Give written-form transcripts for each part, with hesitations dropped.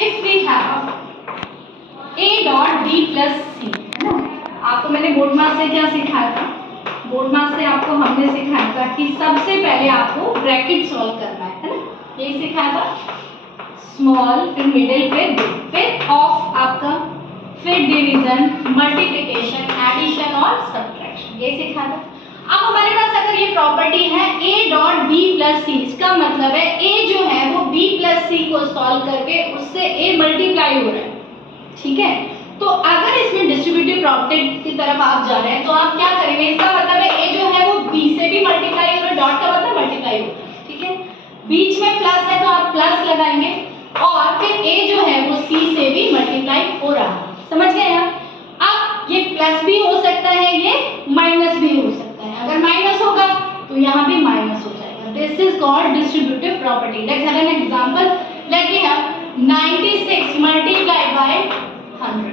If we have a dot b plus c, है ना। आपको मैंने बोर्ड मास से क्या सिखाया था? बोर्ड मास से आपको हमने सिखाया था कि सबसे पहले आपको ब्रैकेट सॉल्व करना है ना, यही सिखाया था। स्मॉल, फिर मिडिल, फिर बिग, फिर ऑफ आपका, फिर डिवीजन, मल्टीप्लिकेशन, एडिशन और सब्ट्रैक्शन, ये सिखाया था। अब हमारे पास अगर ये प्रॉपर्टी है a dot b plus c, इसका मतलब है a जो है वो b प्लस c को सॉल्व करके उससे a मल्टीप्लाई हो रहा है, ठीक है। तो अगर इसमें डिस्ट्रीब्यूटिव प्रॉपर्टी की तरफ आप जा रहे हैं तो आप क्या करेंगे, इसका मतलब है a जो है वो b से भी मल्टीप्लाई हो रहा है, डॉट का मतलब मल्टीप्लाई होता है, ठीक है। बीच में प्लस है तो आप प्लस लगाएंगे और फिर a जो है वो c से भी मल्टीप्लाई हो रहा है, समझ गए आप। अब ये प्लस भी हो सकता है, ये माइनस भी हो सकता है। अगर माइनस होगा तो यहाँ भी माइनस हो जाएगा। This is called distributive property. Let's have an example. Let we have 96 multiplied by 100,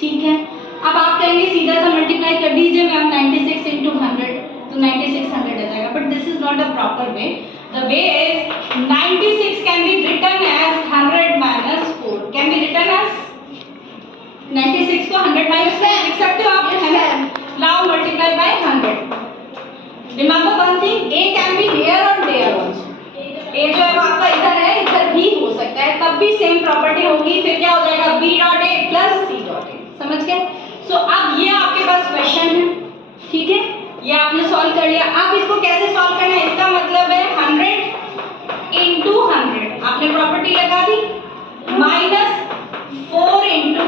ठीक है। अब आप कहेंगे सीधा सा मल्टीप्लाई कर दीजिए मैम 96 into 100, तो 9600 आ जाएगा, but this is not the proper way. The way is 96 can be written as 100 minus 4, can be written as 96 को 100 माइनस में लिख सकते हो आप, है ना। Now multiply by 100। Remember one thing, a can be here और देयर आल्सो। a जो है वो आपका इधर है, इधर भी हो सकता है, तब भी सेम प्रॉपर्टी होगी। फिर क्या हो जाएगा, b dot a plus c dot a, समझ गए। सो अब ये आपके पास क्वेश्चन है, ठीक है, ये आपने सॉल्व कर लिया। अब इसको कैसे सॉल्व करना है, इसका मतलब है 100 into 100, आपने प्रॉपर्टी लगा दी, माइनस 4 into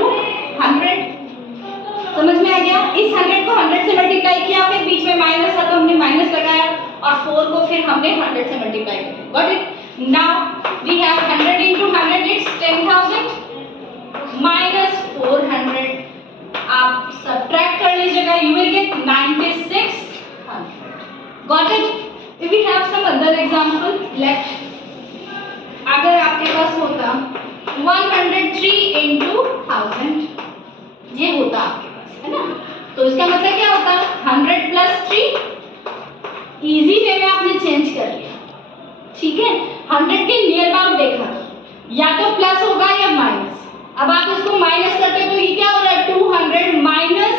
100, समझ में आ गया। इस 100 को 100 से मल्टीप्लाई किया, फिर बीच में माइनस था तो हमने माइनस लगाया और 4 को फिर हमने 100 से मल्टीप्लाई किया। Got it. Now we have 100 into 100 it's 10,000 minus 400, आप सब्ट्रैक्ट कर लीजिएगा, you will get 9600। Got it. If we have some other example, let, अगर आपके पास होता 103 into 1000, ये होता आपके पास, है ना। तो इसका मतलब क्या होता, 100 प्लस 3, इजी वे में आपने चेंज कर लिया, ठीक है। 100 के नियर अबाउट देखा, या तो प्लस होगा या माइनस। अब आप इसको माइनस करते तो ये क्या हो रहा है, 200 माइनस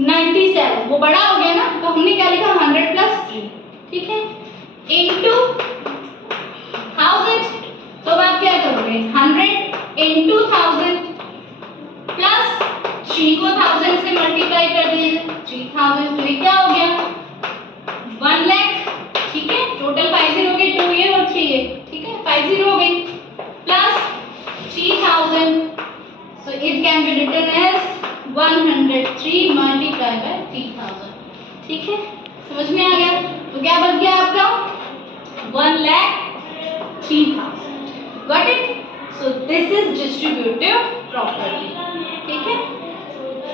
97, वो बड़ा हो गया ना, तो हमने क्या लिखा 100 प्लस 3, ठीक है, इनटू 1000। तो अब आप क्या करोगे, 100 इनटू 1000 प्लस 3 को 1000 से मल्टीप्लाई कर दिए 3000, तो ये क्या हो गया 1 लाख, ठीक है। टोटल 50 हो गई, 2 ये और 3 ये, ठीक है, 50 हो गई plus 3000, so it can be written as 103 multiplied by 3000, ठीक है, समझ में आ गया। तो क्या बन गया आपका 1,03,000। Got it? So this is distributive property.